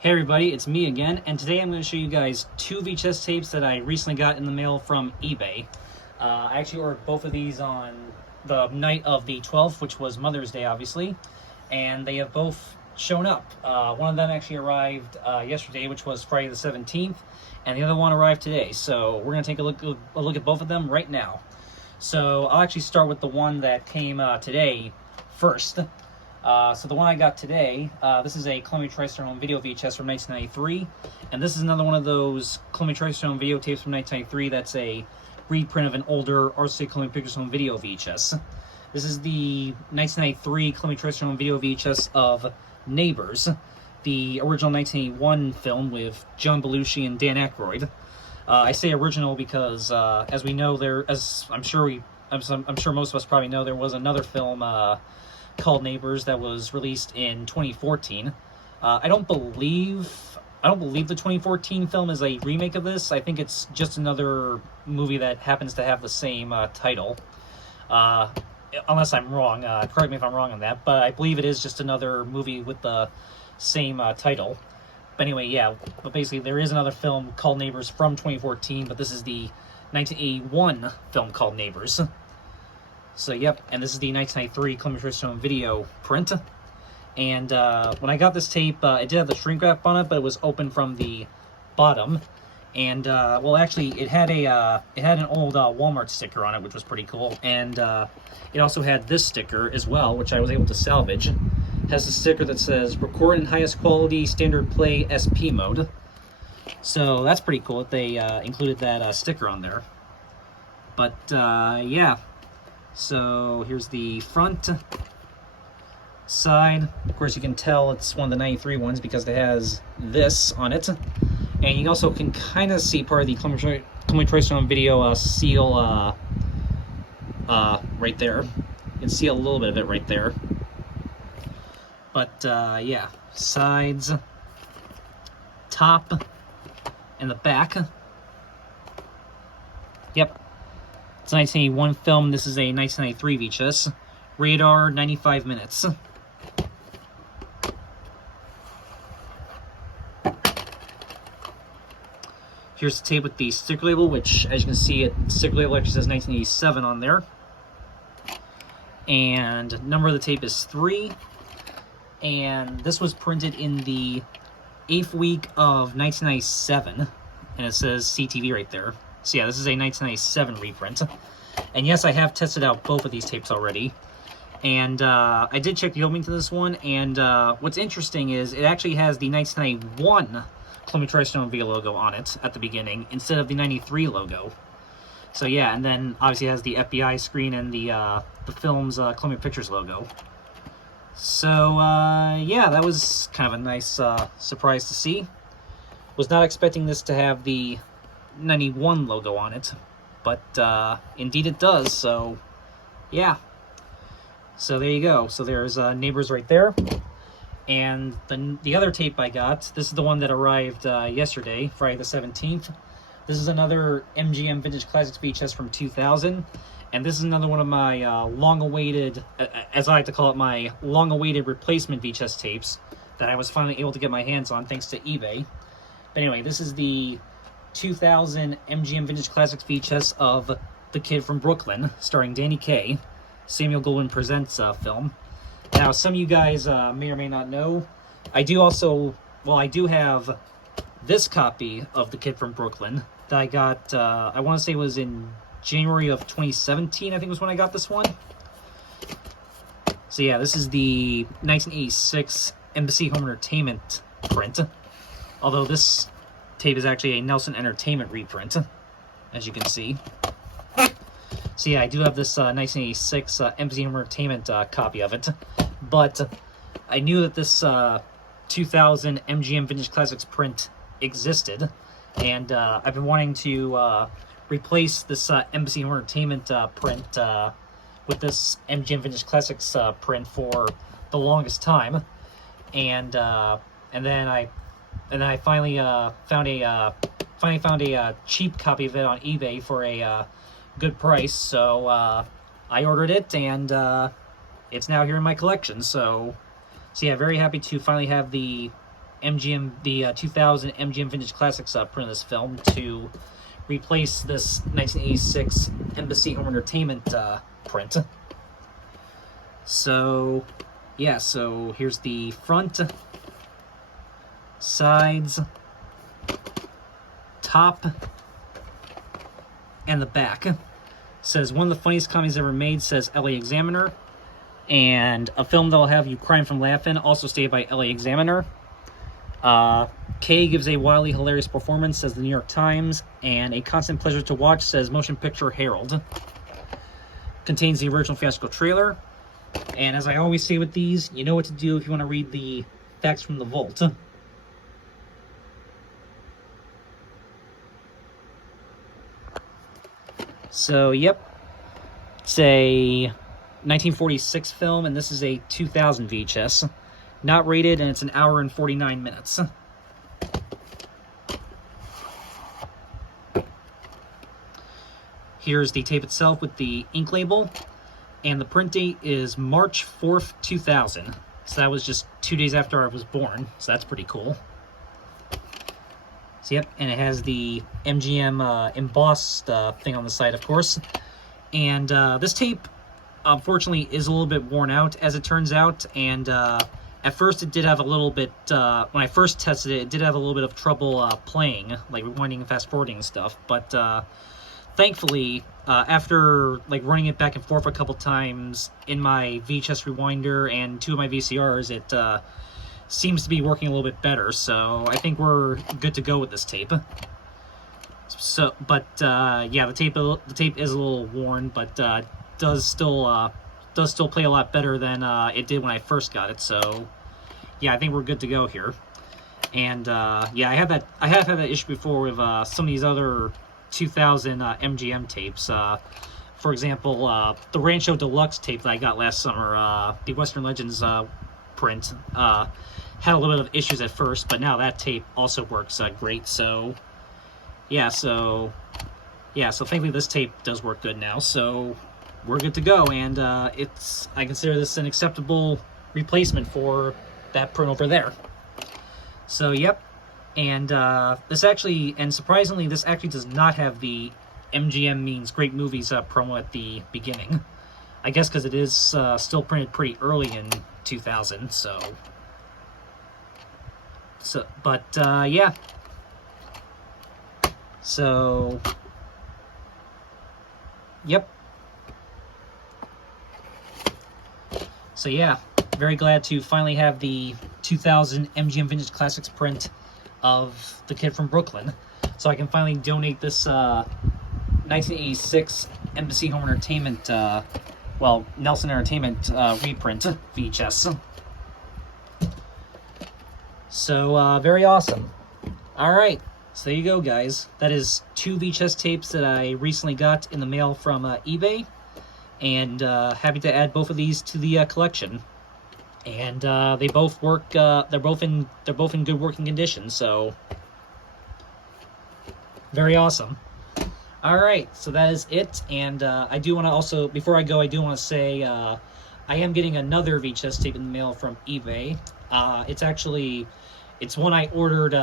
Hey everybody, it's me again, and today I'm going to show you guys two VHS tapes that I recently got in the mail from eBay. I actually ordered both of these on the night of the 12th, which was Mother's Day, obviously, and they have both shown up. One of them actually arrived yesterday, which was Friday the 17th, and the other one arrived today. So we're going to take a look at both of them right now. So I'll actually start with the one that came today first. So the one I got today, this is a Columbia TriStar video VHS from 1993, and this is another one of those Columbia TriStar videotapes from 1993 that's a reprint of an older RCA Columbia Pictures Home video VHS. This is the 1993 Columbia TriStar video VHS of Neighbors, the original 1981 film with John Belushi and Dan Aykroyd. I say original because, as we know, I'm sure most of us probably know, there was another film called Neighbors that was released in 2014. I don't believe the 2014 film is a remake of this. I think it's just another movie that happens to have the same title. Unless I'm wrong, correct me if I'm wrong on that, but I believe it is just another movie with the same title. But anyway, yeah, but basically there is another film called Neighbors from 2014, but this is the 1981 film called Neighbors. So, yep, and this is the 1993 Columbia TriStar video print. And when I got this tape, it did have the shrink wrap on it, but it was open from the bottom. And, well, actually, it had an old Walmart sticker on it, which was pretty cool. And it also had this sticker as well, which I was able to salvage. It has a sticker that says, "Record in highest quality, standard play, SP mode." So that's pretty cool that they included that sticker on there. But, yeah. So here's the front, side. Of course, you can tell it's one of the 93 ones because it has this on it. And you also can kind of see part of the Columbia TriStar video seal right there. You can see a little bit of it right there. But yeah, sides, top, and the back. Yep. It's a 1981 film. This is a 1993 VHS. Radar, 95 minutes. Here's the tape with the sticker label, which, as you can see, the sticker label actually says 1987 on there. And number of the tape is 3. And this was printed in the 8th week of 1997. And it says CTV right there. So yeah, this is a 1997 reprint. And yes, I have tested out both of these tapes already. And I did check the opening to this one, and what's interesting is it actually has the 1991 Columbia TriStar video logo on it at the beginning, instead of the 93 logo. So yeah, and then obviously it has the FBI screen and the film's Columbia Pictures logo. So yeah, that was kind of a nice surprise to see. Was not expecting this to have the 91 logo on it, but indeed it does. So yeah, so there you go. So there's Neighbors right there. And the other tape I got, this is the one that arrived yesterday, Friday the 17th. This is another MGM Vintage Classics VHS from 2000, and this is another one of my long-awaited, as I like to call it, my long-awaited replacement VHS tapes that I was finally able to get my hands on thanks to eBay. But anyway, this is the 2000 MGM Vintage Classics VHS of The Kid from Brooklyn, starring Danny Kaye, Samuel Goldwyn Presents film. Now, some of you guys may or may not know, I do have this copy of The Kid from Brooklyn that I got, I want to say it was in January of 2017, I think was when I got this one. So yeah, this is the 1986 Embassy Home Entertainment print, although this tape is actually a Nelson Entertainment reprint, as you can see. So yeah, I do have this 1986 Embassy Home Entertainment copy of it, but I knew that this 2000 MGM Vintage Classics print existed, and I've been wanting to replace this Embassy Home Entertainment print with this MGM Vintage Classics print for the longest time, and then I finally found a cheap copy of it on eBay for a good price. So I ordered it, and it's now here in my collection. So yeah, very happy to finally have the the 2000 MGM Vintage Classics print of this film to replace this 1986 Embassy Home Entertainment print. So, yeah, so here's the front, sides, top, and the back. Says, one of the funniest comedies ever made, says LA Examiner. And a film that'll have you crying from laughing, also stated by LA Examiner. Kay gives a wildly hilarious performance, says the New York Times. And a constant pleasure to watch, says Motion Picture Herald. Contains the original theatrical trailer. And as I always say with these, you know what to do if you want to read the facts from the vault. So, yep. It's a 1946 film, and this is a 2000 VHS. Not rated, and it's an hour and 49 minutes. Here's the tape itself with the ink label. And the print date is March 4th, 2000. So that was just 2 days after I was born. So that's pretty cool. So yep, and it has the MGM embossed thing on the side, of course. And this tape, unfortunately, is a little bit worn out, as it turns out. And at first it did have a little bit, when I first tested it, it did have a little bit of trouble playing, like rewinding and fast-forwarding and stuff. But thankfully, after like running it back and forth a couple times in my VHS rewinder and 2 of my VCRs, it seems to be working a little bit better. So I think we're good to go with this tape. So, but yeah, the tape is a little worn, but does still play a lot better than it did when I first got it. So yeah, I think we're good to go here. And yeah, I have had that issue before with some of these other 2000 MGM tapes. For example, the Rancho Deluxe tape that I got last summer, the Western Legends print, had a little bit of issues at first, but now that tape also works great. So yeah, so thankfully this tape does work good now. So we're good to go, and I consider this an acceptable replacement for that print over there. So yep. And surprisingly, this actually does not have the MGM Means Great Movies promo at the beginning. I guess because it is still printed pretty early in 2000, but yeah. So, yep. So yeah, very glad to finally have the 2000 MGM Vintage Classics print of The Kid from Brooklyn, so I can finally donate this 1986 Embassy Home Entertainment, Nelson Entertainment reprint VHS. So very awesome. All right, so there you go, guys. That is 2 VHS tapes that I recently got in the mail from eBay, and happy to add both of these to the collection. And they both work. They're both in good working condition. So very awesome. All right, so that is it. And I do want to also, before I go, I do want to say I am getting another VHS tape in the mail from eBay. It's one I ordered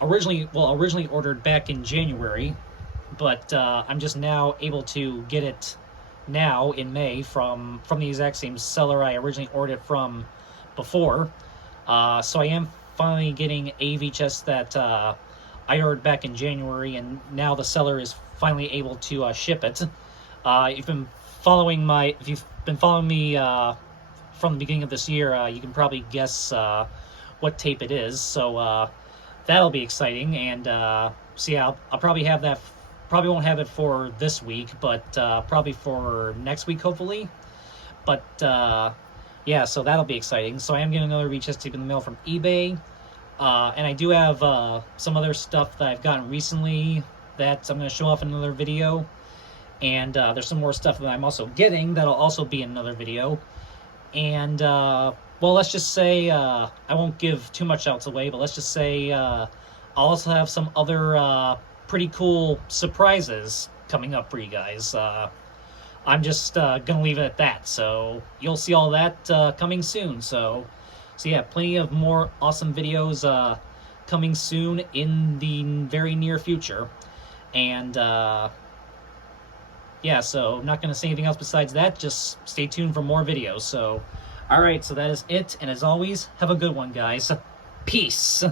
originally ordered back in January, but I'm just now able to get it now in May from the exact same seller I originally ordered it from before. So I am finally getting a VHS that I ordered back in January, and now the seller is finally able to ship it. If you've been following me from the beginning of this year, you can probably guess what tape it is. So that'll be exciting. And so yeah, I'll probably have that. Probably won't have it for this week, but probably for next week, hopefully. But yeah, so that'll be exciting. So I am getting another VHS tape in the mail from eBay. And I do have some other stuff that I've gotten recently that I'm going to show off in another video. And there's some more stuff that I'm also getting that'll also be in another video. And, well, let's just say, I won't give too much else away, but let's just say I'll also have some other pretty cool surprises coming up for you guys. I'm just going to leave it at that. So you'll see all that coming soon. So So yeah, plenty of more awesome videos coming soon in the very near future. And yeah, so I'm not going to say anything else besides that. Just stay tuned for more videos. So, alright, so that is it. And as always, have a good one, guys. Peace.